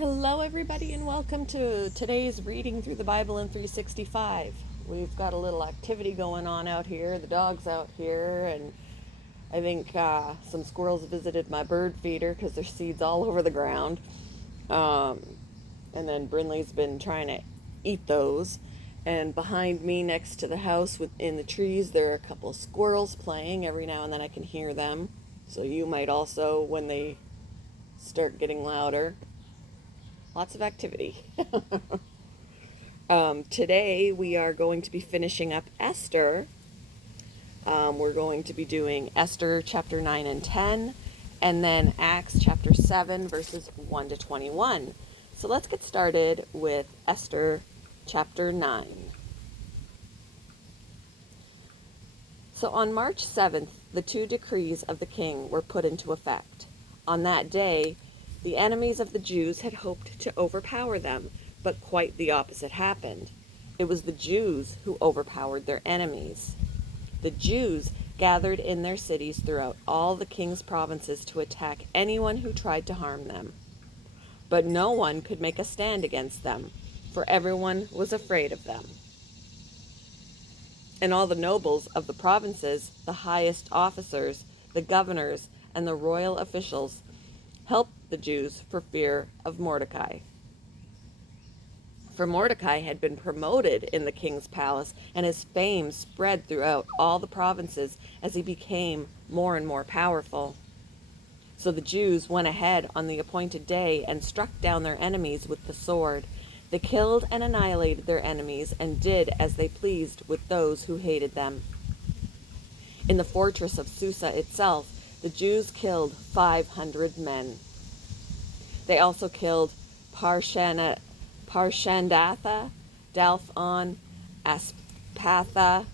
Hello, everybody, and welcome to today's reading through the Bible in 365. We've got a little activity going on out here. The dog's out here, and I think some squirrels visited my bird feeder because there's seeds all over the ground. Um, and then Brinley's been trying to eat those. And behind me, next to the house, within the trees, there are a couple of squirrels playing. Every now and then I can hear them. So you might also, when they start getting louder. Lots of activity. Today we are going to be finishing up Esther. We're going to be doing Esther chapter 9 and 10, and then Acts chapter 7, verses 1 to 21. So let's get started with Esther chapter 9. So on March 7th, the two decrees of the king were put into effect. On that day, the enemies of the Jews had hoped to overpower them, but quite the opposite happened. It was the Jews who overpowered their enemies. The Jews gathered in their cities throughout all the king's provinces to attack anyone who tried to harm them. But no one could make a stand against them, for everyone was afraid of them. And all the nobles of the provinces, the highest officers, the governors, and the royal officials helped the Jews for fear of Mordecai. For Mordecai had been promoted in the king's palace, and his fame spread throughout all the provinces as he became more and more powerful. So the Jews went ahead on the appointed day and struck down their enemies with the sword. They killed and annihilated their enemies and did as they pleased with those who hated them. In the fortress of Susa itself, the Jews killed 500 men. They also killed Parshandatha, Dalphon, Aspatha,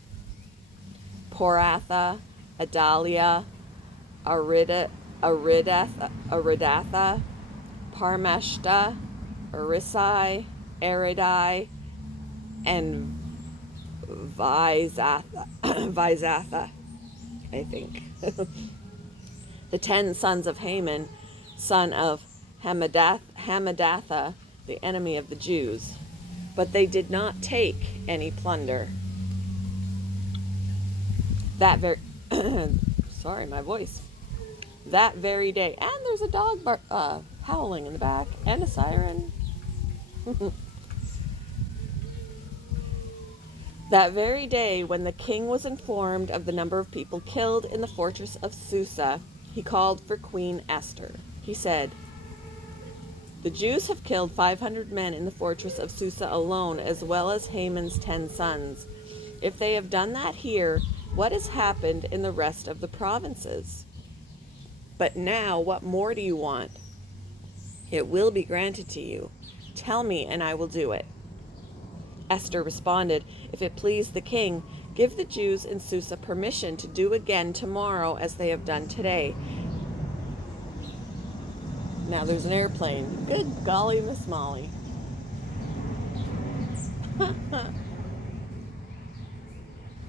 Poratha, Adalia, Aridatha, Parmeshta, Arisai, Aridai, and Vizatha, I think. The 10 sons of Haman, son of Hamadatha, the enemy of the Jews, but they did not take any plunder. That very sorry, my voice. That very day, and there's a dog howling in the back, and a siren. That very day, when the king was informed of the number of people killed in the fortress of Susa, he called for Queen Esther. He said, "The Jews have killed 500 men in the fortress of Susa alone, as well as Haman's 10 sons. If they have done that here, what has happened in the rest of the provinces? But now, what more do you want? It will be granted to you. Tell me, and I will do it." Esther responded, "If it please the king, give the Jews in Susa permission to do again tomorrow as they have done today." Now there's an airplane. Good golly, Miss Molly.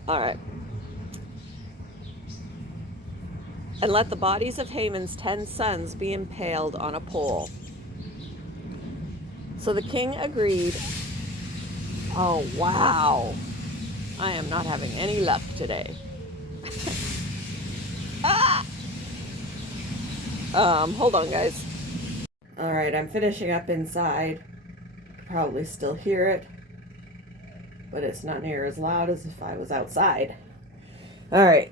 All right. "And let the bodies of Haman's 10 sons be impaled on a pole." So the king agreed. Oh, wow. I am not having any luck today. Hold on, guys. All right, I'm finishing up inside. Probably still hear it, but it's not near as loud as if I was outside. All right.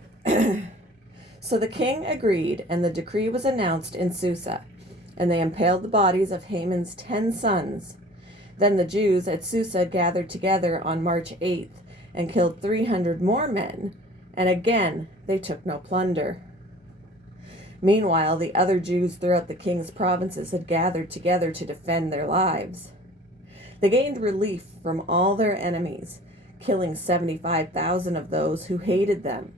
So the king agreed, and the decree was announced in Susa, and they impaled the bodies of Haman's 10 sons. Then the Jews at Susa gathered together on March 8th and killed 300 more men, and again they took no plunder. Meanwhile, the other Jews throughout the king's provinces had gathered together to defend their lives. They gained relief from all their enemies, killing 75,000 of those who hated them,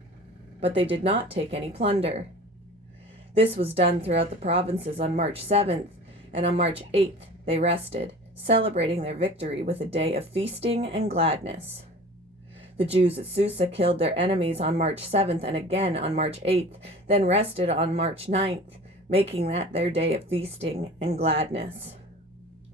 but they did not take any plunder. This was done throughout the provinces on March 7th, and on March 8th they rested, celebrating their victory with a day of feasting and gladness. The Jews at Susa killed their enemies on March 7th and again on March 8th, then rested on March 9th, making that their day of feasting and gladness.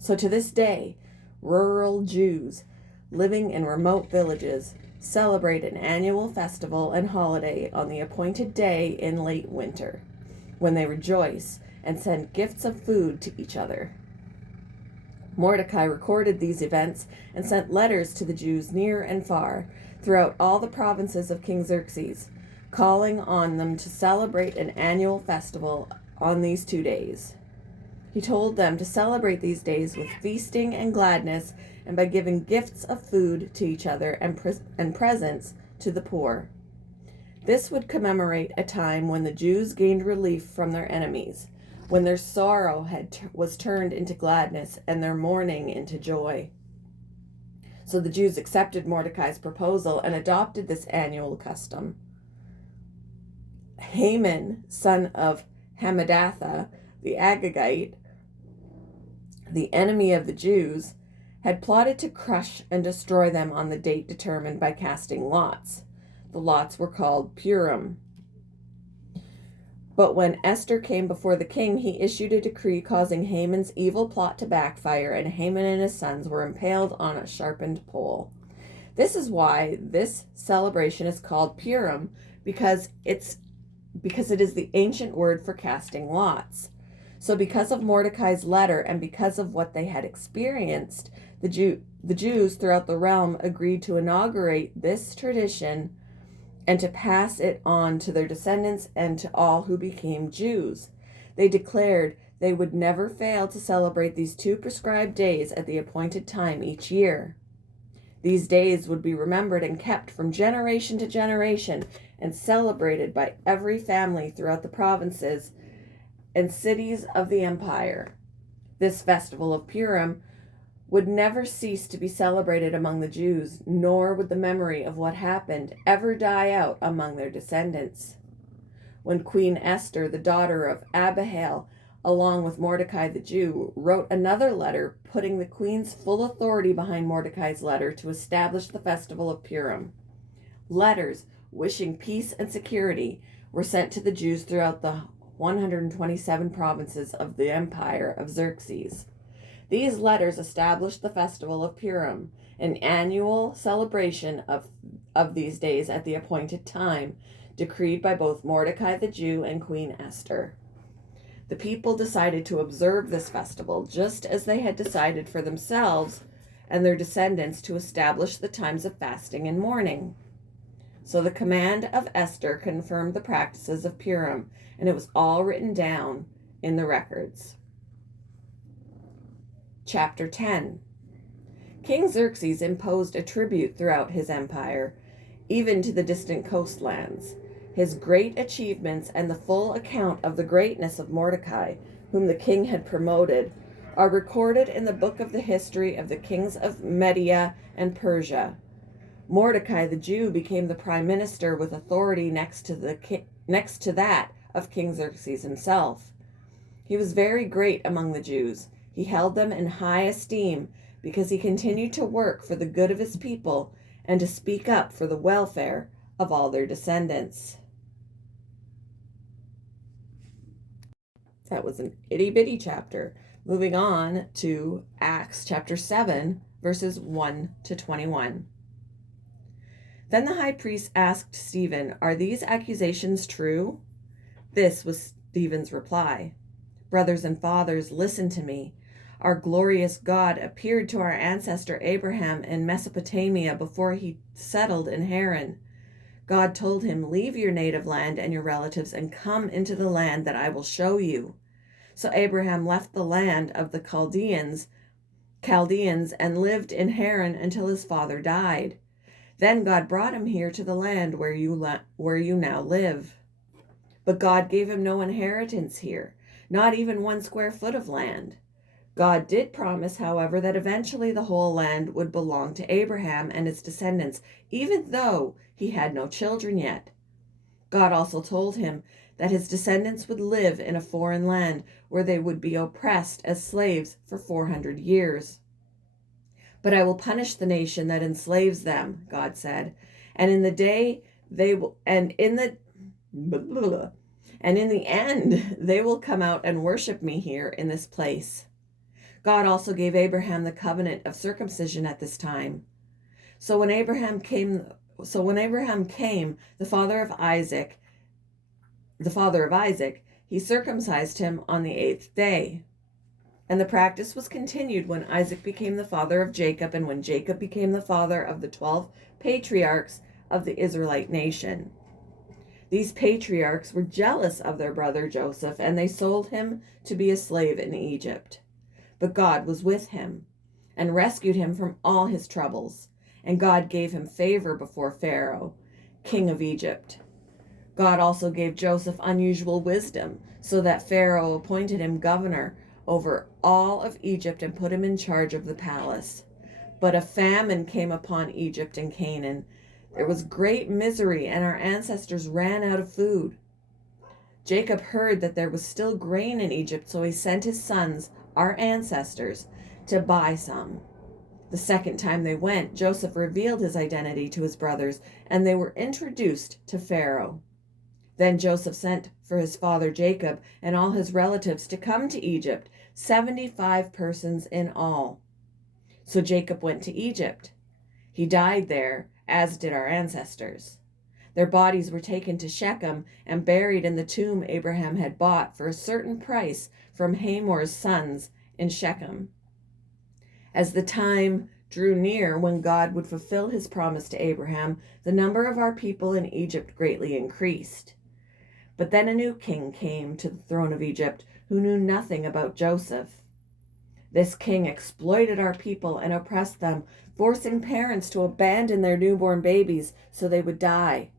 So to this day, rural Jews living in remote villages celebrate an annual festival and holiday on the appointed day in late winter, when they rejoice and send gifts of food to each other. Mordecai recorded these events and sent letters to the Jews near and far throughout all the provinces of King Xerxes, calling on them to celebrate an annual festival on these 2 days. He told them to celebrate these days with feasting and gladness, and by giving gifts of food to each other and presents to the poor. This would commemorate a time when the Jews gained relief from their enemies, when their sorrow was turned into gladness and their mourning into joy. So the Jews accepted Mordecai's proposal and adopted this annual custom. Haman, son of Hammedatha, the Agagite, the enemy of the Jews, had plotted to crush and destroy them on the date determined by casting lots. The lots were called Purim. But when Esther came before the king, he issued a decree causing Haman's evil plot to backfire, and Haman and his sons were impaled on a sharpened pole. This is why this celebration is called Purim, because it is the ancient word for casting lots. So because of Mordecai's letter and because of what they had experienced, the Jews throughout the realm agreed to inaugurate this tradition and to pass it on to their descendants and to all who became Jews. They declared they would never fail to celebrate these 2 prescribed days at the appointed time each year. These days would be remembered and kept from generation to generation and celebrated by every family throughout the provinces and cities of the empire. This festival of Purim would never cease to be celebrated among the Jews, nor would the memory of what happened ever die out among their descendants. When Queen Esther, the daughter of Abihail, along with Mordecai the Jew, wrote another letter putting the queen's full authority behind Mordecai's letter to establish the festival of Purim. Letters wishing peace and security were sent to the Jews throughout the 127 provinces of the empire of Xerxes. These letters established the festival of Purim, an annual celebration of these days at the appointed time, decreed by both Mordecai the Jew and Queen Esther. The people decided to observe this festival just as they had decided for themselves and their descendants to establish the times of fasting and mourning. So the command of Esther confirmed the practices of Purim, and it was all written down in the records. Chapter 10. King Xerxes imposed a tribute throughout his empire, even to the distant coastlands. His great achievements and the full account of the greatness of Mordecai, whom the king had promoted, are recorded in the book of the history of the kings of Media and Persia. Mordecai the Jew became the prime minister with authority next to that of King Xerxes himself. He was very great among the Jews. He held them in high esteem because he continued to work for the good of his people and to speak up for the welfare of all their descendants. That was an itty-bitty chapter. Moving on to Acts chapter 7, verses 1 to 21. Then the high priest asked Stephen, "Are these accusations true?" This was Stephen's reply. "Brothers and fathers, listen to me. Our glorious God appeared to our ancestor Abraham in Mesopotamia before he settled in Haran. God told him, 'Leave your native land and your relatives and come into the land that I will show you.' So Abraham left the land of the Chaldeans and lived in Haran until his father died. Then God brought him here to the land where you now live. But God gave him no inheritance here, not even 1 square foot of land. God did promise, however, that eventually the whole land would belong to Abraham and his descendants, even though he had no children yet. God also told him that his descendants would live in a foreign land where they would be oppressed as slaves for 400 years. But I will punish the nation that enslaves them, God said, and in the end they will come out and worship me here in this place. God also gave Abraham the covenant of circumcision at this time. So when Abraham came, the father of Isaac, he circumcised him on the 8th day. And the practice was continued when Isaac became the father of Jacob, and when Jacob became the father of the 12 patriarchs of the Israelite nation. These patriarchs were jealous of their brother Joseph, and they sold him to be a slave in Egypt. But God was with him and rescued him from all his troubles, and God gave him favor before Pharaoh, king of Egypt. God also gave Joseph unusual wisdom, so that Pharaoh appointed him governor over all of Egypt and put him in charge of the palace. But a famine came upon Egypt and Canaan. There was great misery, and our ancestors ran out of food. Jacob heard that there was still grain in Egypt, so he sent his sons, our ancestors, to buy some. The second time they went, Joseph revealed his identity to his brothers, and they were introduced to Pharaoh. Then Joseph sent for his father Jacob and all his relatives to come to Egypt, 75 persons in all. So Jacob went to Egypt. He died there, as did our ancestors. Their bodies were taken to Shechem and buried in the tomb Abraham had bought for a certain price from Hamor's sons in Shechem. As the time drew near when God would fulfill his promise to Abraham, the number of our people in Egypt greatly increased. But then a new king came to the throne of Egypt who knew nothing about Joseph. This king exploited our people and oppressed them, forcing parents to abandon their newborn babies so they would die.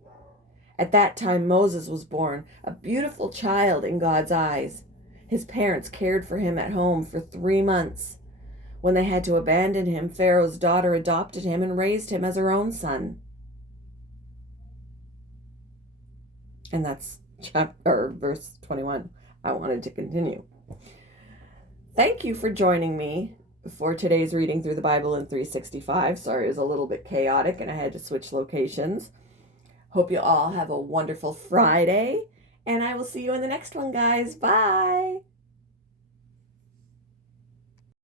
At that time Moses was born, a beautiful child in God's eyes. His parents cared for him at home for 3 months. When they had to abandon him, Pharaoh's daughter adopted him and raised him as her own son. And that's verse 21. I wanted to continue. Thank you for joining me for today's reading through the Bible in 365. Sorry, it was a little bit chaotic and I had to switch locations. Hope you all have a wonderful Friday, and I will see you in the next one, guys. Bye.